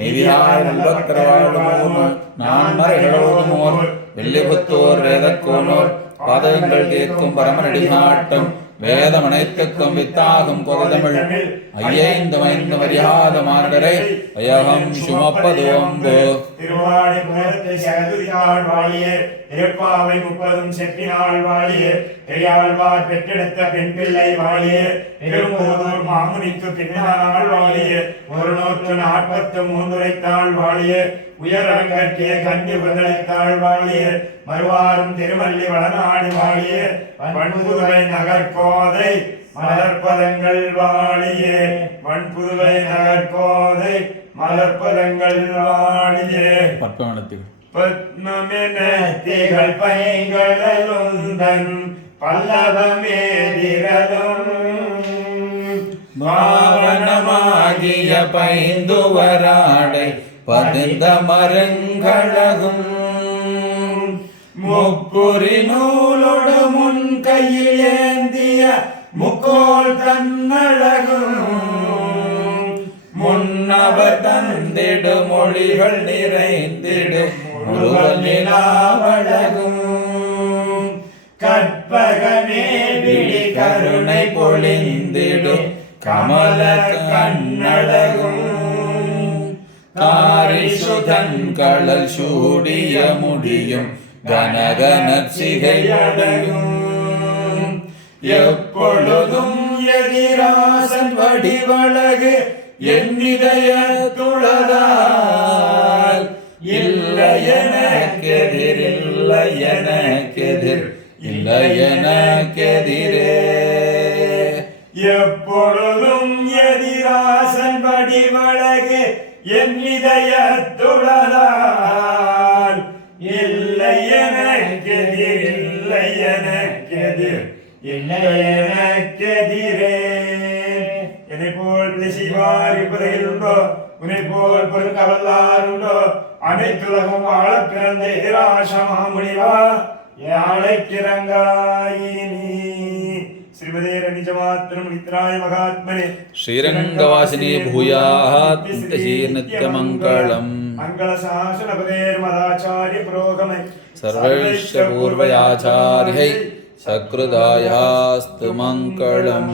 நீதியாய் நல்பத்தரவாழ்மோர் நான் மறைகளோதுமோர் வெள்ளிபுத்தோர் வேதக்கோனோர் பாதகங்கள் தீர்க்கும் பரமனடி நாட்டம் வேதம் அனைத்துக்கும் வித்தாகும் கொதமிழ் ஐயைந்து மரியாத மாந்தரை அயகம் சுமப்பதோம்போ திருவாடி புனத்தை சகதுரியாள் வாழியே திருப்பாவை 30 செப்பினாள் வாழியே பெரியாழ்வார் பெற்றெடுத்த பெண் பிள்ளை வாழியே பெரும்போதூர் மாமுனிக்கு பின்னாள் வாழியே 143 உரைத்தாள் வாழியே உயரங்கற்கே கண்டி உதழைத்தாள் வாழியே மறுவாரும் திருமல்லி வளநாடு வாழியே வன்புதுவை நகர்கோதை மலர்பதங்கள் வாழியே வன்புதுவை நகர்கோதை மலர்பதங்கள் வாழியே பத்மமென திகழ் பைங்கடலுந்தன் பல்லவமேதிரலும் மாவனமாகிய பைந்துவராடை பதிந்த மருங்களகும் முப்புரி நூலோடு முன் கையில் ஏந்திய முக்கோல் தன்னழகும் முன்னவர் தந்திடு மொழிகள் நிறைந்திடு முருகன் நிலாவழகும் கற்பகமே விழி கருணை பொழிந்திடும் கமல கண்ணழகும் காரிசுதன் கடல் சூடிய முடியும் கனகனற்சிகையடையும் எப்பொழுதும் எதிராசன் வடிவழகு என் இதயத்துளதால் இல்லையெனக்கெதிர் இல்லையெனக்கெதிர் இல்லையெனக்கெதிரே எப்பொழுதும் எதிராசன் வடிவழகு என் இதயத்துளதால் இல்லையெனக்கெதிர் இல்லையெனக்கெதிர் இல்லையெனக்கெதிரே என்னை போல் பிசிவார் இருப்பதில் உண்டோ உன்னை போல் பொருட்கவல்லார் உண்டோ அனைத்துலகம் வாழ பிறந்த எதிராசமாமுனிவா யாழைக்கிறங்காயினி ஸ்ரீமதே ரணிஜமாத்திரம் நித்ராய மகாத்மனே ஸ்ரீரங்கவாசினி பூயாத் நித்யமங்கலம் மங்களசாசனபதேர்மதாச்சாரிய புரோகமை சர்வைஷ்ய பூர்வயாச்சாரியை சக்ருதாயாஸ்து மங்களம்.